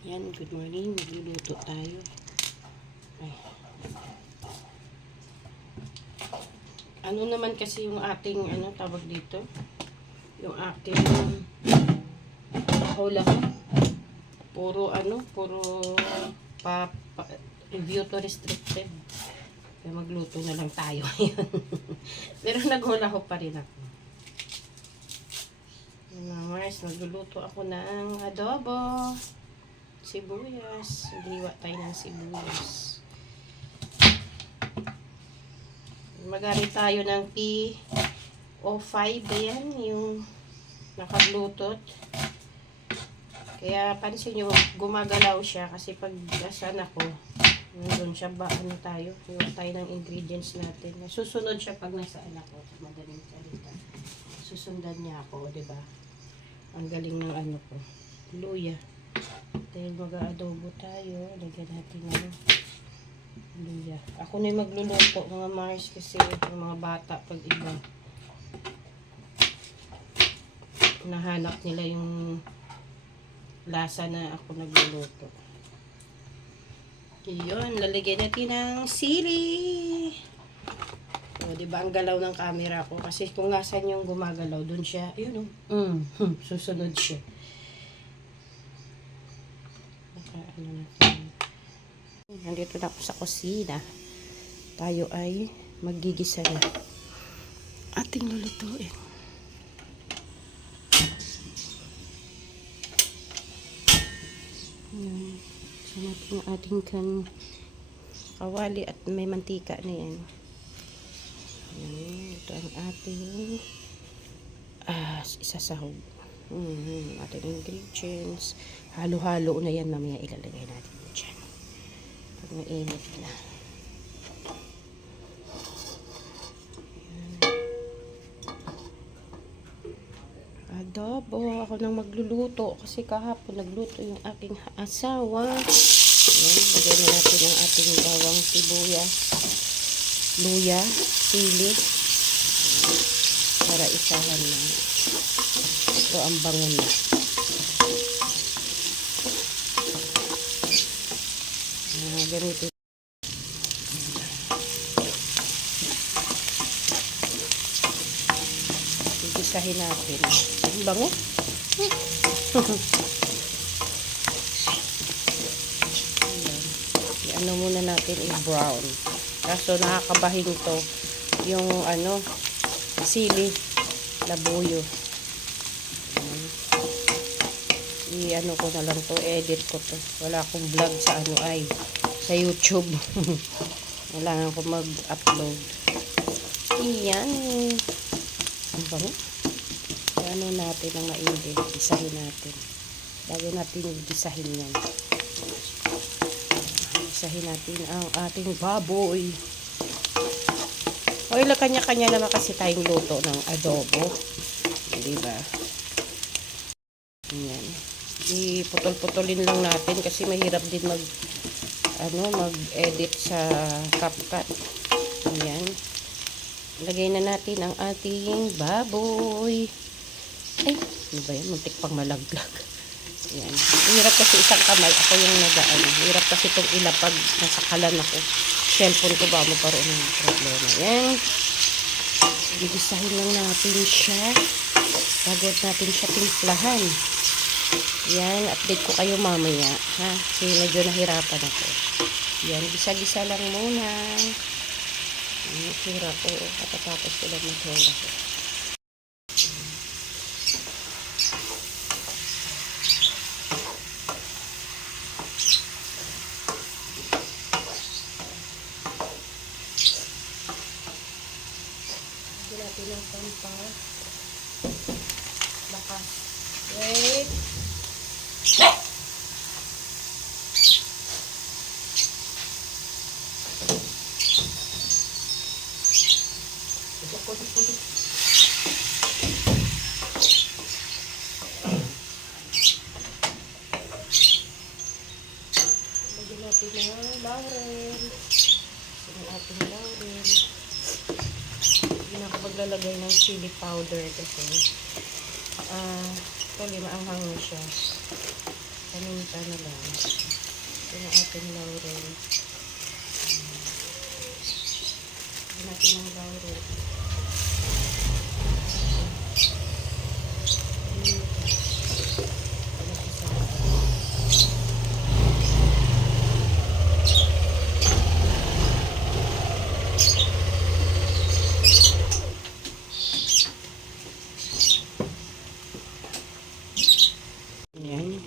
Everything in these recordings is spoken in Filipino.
Yan, good morning. Magluluto tayo. Ay. Ano naman kasi yung ating, tawag dito? Yung ating hula ko. Puro review to restricted. Kaya magluto na lang tayo. Pero naghula ko pa rin ako. Mars, magluluto ako ng adobo. Sibuyas. Magliwa tayo ng sibuyas. Magari tayo ng P05. Ayan, yung nakablutot. Kaya pansin nyo, gumagalaw siya kasi pag asan ako, doon siya tayo. Iwa tayo ng ingredients natin. Susunod siya pag nasaan ako. Madaling salita. Susundan niya ako, diba? Ang galing ng ko. Luya. Dahil mag-aadobo tayo, lagyan natin luya. Ako na yung magluluto, mga Mars, kasi yung mga bata pag iba nahanap nila yung lasa na ako nagluluto. Yun, lalagyan natin ng sili. O, diba ang galaw ng camera ko? Kasi kung nasan yung gumagalaw, dun siya, yun susunod siya. Nandito na ako sa kusina. Tayo ay maggigisa na. Ating lulutuin. So natin yung ating kawali at may mantika na yan. Ito ang ating isasahog. Ating ingredients. Halo-halo na yan. Mamaya ilalagay natin dyan. Pag mainit na. Adobo. Ako nang magluluto. Kasi kahapon nagluto yung aking asawa. Yan. Lagay na natin ang ating bawang sibuyas. Luya. Sili. Para isahan na. Ito ang bango na. Ganito. Gigisahin natin. Ang bango. Ano muna natin i-brown. Kaso nakakabahin to yung sili, labuyo. I-ano ko na lang to, edit ko to. Wala akong vlog sa sa YouTube. Wala akong mag-upload. Iyan. Ang bango. Ano natin ang mainit. Gisahin natin. Bago natin gisahin yan. Gisahin natin ang ating baboy. O ila kanya-kanya naman kasi tayong luto ng adobo. Diba? Ayan. Iputol-putulin lang natin kasi mahirap din mag-edit sa CapCut. Ayan. Lagay na natin ang ating baboy. Ay, ano ba yan? Muntik pang malaglag. Ayan. Hirap kasi isang kamay. Ako yung hirap kasi itong ilapag. Nasakalan ako. Cellphone ko ba? Magkaroon ng problema. Ayan. Gigisahin lang natin siya. Bago natin siya timplahan. Yan, update ko kayo mamaya, ha? Kasi medyo nahirapan ako. Yan, gisa-gisa lang muna. Hirap ko. Katatapos ko lang maghula ko. Lagyan natin ng pampas. Bakas. Wait. Lagyan natin ng laurel. Ang ating laurel. Hindi na ako maglalagay ng chili powder kasi ito, maanghang siya. paminta na lang. Ito na ating laurel. Ito natin ang laurel. Ayan.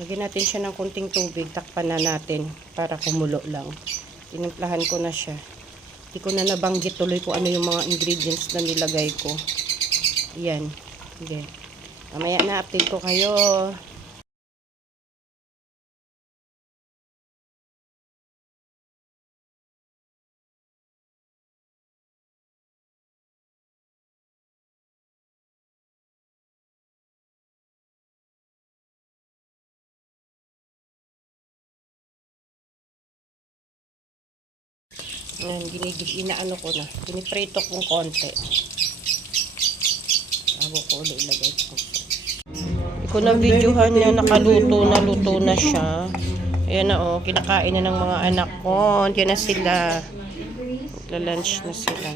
Lagyan natin siya ng konting tubig. Takpan na natin para kumulo lang. Tinimplahan ko na siya. Hindi ko na nabanggit tuloy kung ano yung mga ingredients na nilagay ko. Ayan. Okay. Mamaya na update ko kayo. Ayan, inaano ko na. Piniprito kong konti. Bago ko ulit ilagay ko. Hindi ko na videohan niya. Luto na siya. Ayan na kinakain na ng mga anak ko. Diyan na sila. Magla-lunch na sila.